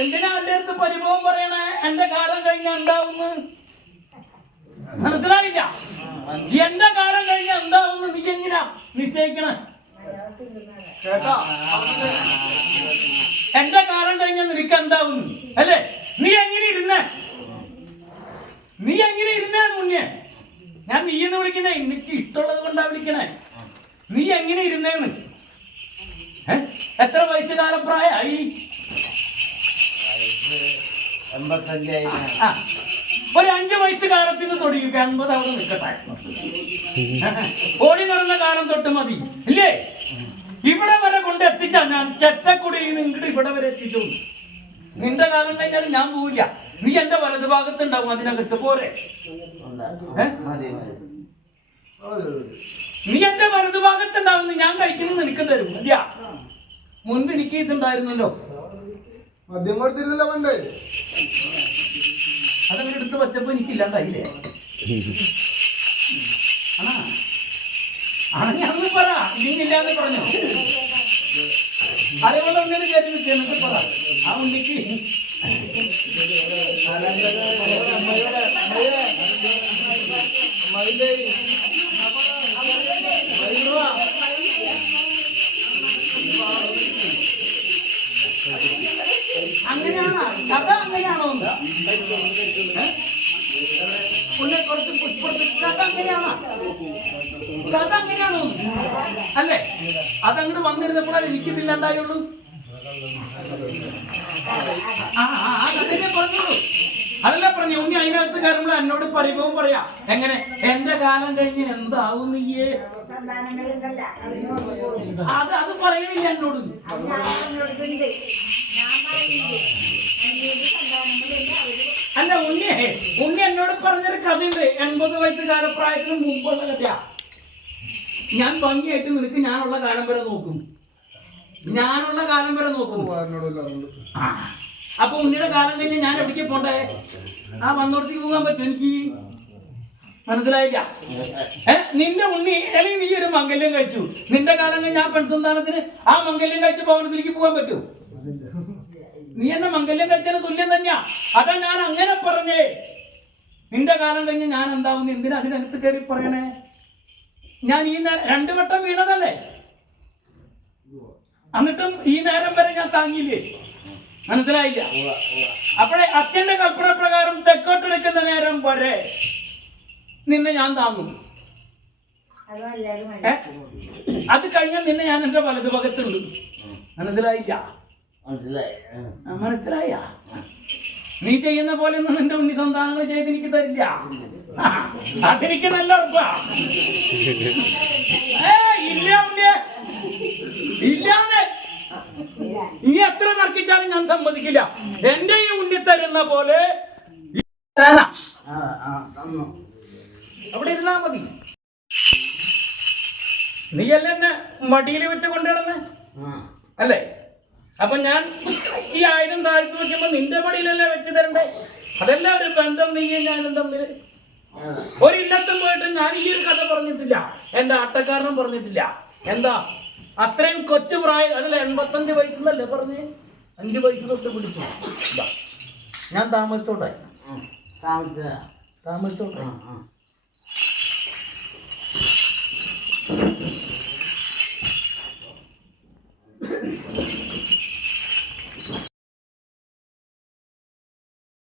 എന്തിനാ എന്റെ അടുത്ത് പരിഭവം പറയണേ? എന്റെ കാലം കഴിഞ്ഞ എന്താവുന്ന് മനസ്സിലായില്ല. എന്റെ കാലം കഴിഞ്ഞ എന്താവുന്ന് നീ എങ്ങനാ നിശ്ചയിക്കണേ? എന്റെ കാലം കഴിഞ്ഞ നിനക്ക് എന്താവുന്നു അല്ലേ? നീ എങ്ങനെ ഇരുന്നേ? മുന്നേ ഞാൻ നീ എന്ന് വിളിക്കുന്നേ എനിക്ക് ഇഷ്ടമുള്ളത് കൊണ്ടാ വിളിക്കണേ. നീ എങ്ങനെ ഇരുന്നേന്ന്? എത്ര വയസ്സുകാല പ്രായമായി? ഒരു 5 വയസ്സ് കാലത്തിന് തുടങ്ങി 80 അവിടെ നിൽക്കട്ടെ. ഓടി നടന്ന കാലം തൊട്ട് മതി ഇല്ലേ? ഇവിടെ വരെ കൊണ്ട് എത്തിച്ചാ ഞാൻ ചെറ്റക്കുടിയിൽ നിങ്ങടെ ഇവിടെ വരെ എത്തിച്ചു. നിന്റെ കാലം കഴിഞ്ഞാൽ ഞാൻ പോവില്ല. നീ എന്റെ വലതു ഭാഗത്തുണ്ടാവും, അതിനകത്ത് പോരെ. നീ എന്റെ വലതു ഭാഗത്തുണ്ടാവുന്ന ഞാൻ കഴിക്കുന്നത് നിനക്ക് തരും. ഇല്ല, മുൻപ് എനിക്ക് ഇതുണ്ടായിരുന്നല്ലോ. മദ്യം കൊടുത്തിരുന്നില്ല പണ്ടേ. അതങ്ങനെ എടുത്ത് പറ്റപ്പോ എനിക്കില്ലാണ്ടായില്ലേ? അണഞ്ഞാന്ന് പറ, ഇല്ലാതെ പറഞ്ഞു. അതേപോലെ ഒന്നിനും കയറ്റി നിൽക്കുക, എന്നിട്ട് പറ ആ ഉണ്ണിക്ക്. അങ്ങനെയാണോ കഥ? അങ്ങനെയാണോ ഉന്നെ കുറച്ച് പുഷ്പത്ത് കഥ അങ്ങനെയാണോ? കഥ അങ്ങനെയാണോ അല്ലേ? അതങ്ങോട്ട് വന്നിരുന്നപ്പോഴാണ് എനിക്കിതില്ലാണ്ടായുള്ളൂ. ആ കഥയെ പറഞ്ഞോളൂ. അതല്ല പറഞ്ഞു ഉണ്ണി അതിനകത്ത് കയറുമ്പോൾ എന്നോട് പരിഭവം പറയാ. എങ്ങനെ എന്റെ കാലം കഴിഞ്ഞ് എന്താവും നീയേ? അത് പറയണില്ല എന്നോട്. അല്ല ഉണ്ണി എന്നോട് പറഞ്ഞൊരു കഥയുണ്ട്. 80 വയസ്സ് കാലപ്രായത്തിന് മുമ്പുള്ള കഥയാ. ഞാൻ ഭംഗിയായിട്ട് നിനക്ക് ഞാനുള്ള കാലം വരെ നോക്കും. ഞാനുള്ള കാലം വരെ നോക്കും. അപ്പൊ ഉണ്ണിയുടെ കാലം കഴിഞ്ഞ് ഞാൻ എവിടേക്ക് പോണ്ടേ? ആ വന്നോടത്തേക്ക് പോകാൻ പറ്റും എനിക്ക്? മനസ്സിലായില്ല? നിന്റെ ഉണ്ണി അല്ലെങ്കിൽ നീ ഒരു മംഗല്യം കഴിച്ചു, നിന്റെ കാലം കഴിഞ്ഞ് ആ പെൺസന്താനത്തിന് ആ മംഗല്യം കഴിച്ച് ഭവനത്തിലേക്ക് പോകാൻ പറ്റൂ? നീ എന്നെ മംഗല്യം കഴിച്ചതിന് തുല്യം തന്നെയാ. അതാ ഞാൻ അങ്ങനെ പറഞ്ഞേ. നിന്റെ കാലം കഴിഞ്ഞ് ഞാൻ എന്താവുന്നു? എന്തിനാ അതിനകത്ത് കയറി പറയണേ? ഞാൻ ഈ നേരം 2 വട്ടം വീണതല്ലേ? എന്നിട്ടും ഈ നേരം വരെ ഞാൻ താങ്ങിയില്ലേ? മനസ്സിലായില്ല? അപ്പോഴേ അച്ഛന്റെ കൽപ്പന പ്രകാരം തെക്കോട്ടെടുക്കുന്ന നേരം വരെ നിന്നെ ഞാൻ താങ്ങും. അത് കഴിഞ്ഞാൽ നിന്നെ ഞാൻ എന്റെ വലതുഭാഗത്തുണ്ട്. മനസ്സിലായില്ല? മനസ്സിലായ? നീ ചെയ്യുന്ന പോലെ ഒന്നും നിന്റെ ഉണ്ണി സന്താനങ്ങൾ ചെയ്തെനിക്ക് തരില്ല. അതെനിക്ക് നല്ല ഉറപ്പാ. ഇല്ല ഉണ്ണി, ഇല്ലാന്ന് നീ എത്ര തർക്കിച്ചാലും ഞാൻ സമ്മതിക്കില്ല. എന്റെ ഈ ഉണ്ണി തരുന്ന പോലെ അവിടെ ഇരുന്നാ മതി. നീയല്ല എന്നെ മടിയിൽ വെച്ച് കൊണ്ടുവരുന്നേ അല്ലേ? അപ്പൊ ഞാൻ ഈ 1000 താഴ്ത്തു വെക്കുമ്പോ നിന്റെ മടിയിലല്ലേ വെച്ച് തരണ്ടേ? അതെല്ലാം ഒരു ബന്ധം. നീയും ഞാനും തമ്മിൽ ഒരില്ലത്തും പോയിട്ട് ഞാൻ ഈ ഒരു കഥ പറഞ്ഞിട്ടില്ല, എന്റെ ആട്ടക്കാരനും പറഞ്ഞിട്ടില്ല. എന്താ അത്രയും കൊച്ചു പ്രായം? അതല്ല 85 വയസ്സല്ലേ പറഞ്ഞ്? 5 വയസ്സ് തൊട്ട് പിടിച്ചു. ഞാൻ താമസിച്ചോട്ടെ. താമസിച്ചോട്ടെ.